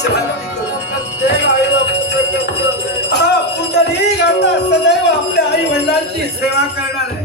सेवा कधी सदैव आपल्या आई वडिलांची सेवा करणार. आहे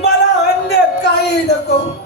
मला अन्य काही नको.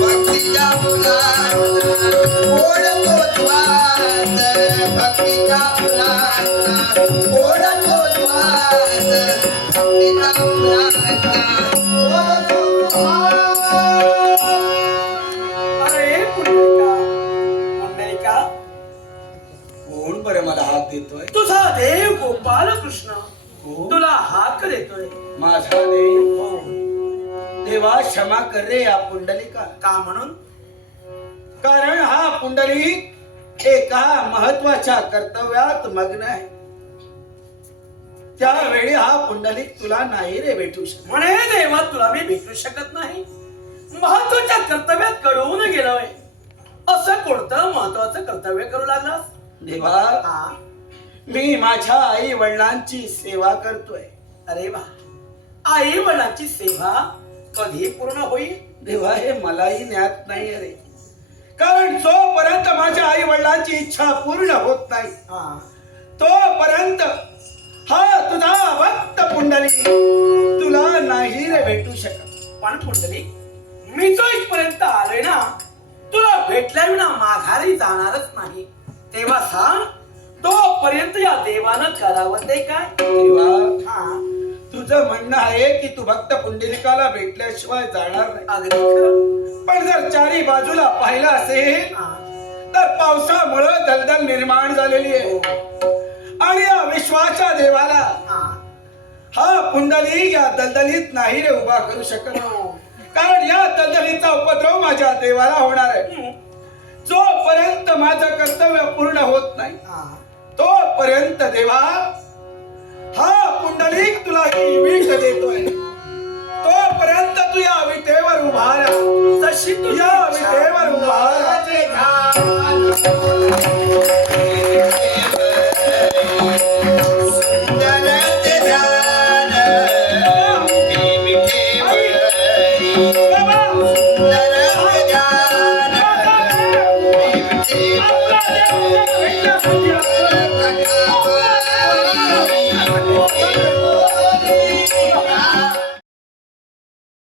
Bhakti Jamuna, Oda Kotwana. देतोय? तुझा देव गोपाल कृष्ण. तुला हाक देतोय. माझा देव? देवा क्षमा कर रे या पुंडलिका का म्हणून? कारण हा पुंडलिक एका महत्त्वाच्या कर्तव्यात मग्न आहे. त्यावेळी हा पुंडलिक तुला नाही रे भेटू शकत. म्हणे देवा तुला मी भेटू शकत नाही. महत्त्वाच्या कर्तव्यात कडवून गेलोय. असं कोणतं महत्वाचं कर्तव्य करू लागलास? देवा हा. मी माझ्या आई वडिलांची सेवा करतोय. अरे वा. आई वडिलांची सेवा कधी पूर्ण होईल? देवा हे मलाही ज्ञात नाही रे. कारण जोपर्यंत माझ्या आई वडिलांची इच्छा पूर्ण होत नाही. तोपर्यंत हा तुझा भक्त पुंडली तुला नाही रे भेटू शकत. पण पुंडली मी जो इथपर्यंत आलोय ना तुला भेटल्या विना माघारी जाणारच नाही. तेव्हा सांग तोपर्यंत या देवानं करावं ते काय? हा. तुझं म्हणणं आहे की तू भक्त पुंडलिकाला भेटल्याशिवाय जाणार नाही. पण जर चारी बाजूला पाहिलं असेल पावसामुळं दलदल निर्माण झालेली आहे आणि या विश्वाच्या देवाला हा. हा पुंडलिक या दलदलीत नाही रे उभा करू शकत कारण या दलदलीचा उपद्रव माझ्या देवाला होणार आहे. जोपर्यंत माझं कर्तव्य पूर्ण होत नाही हा. तोपर्यंत देवा हा पुंडलिक तुला ही वीट देतोय Thank you.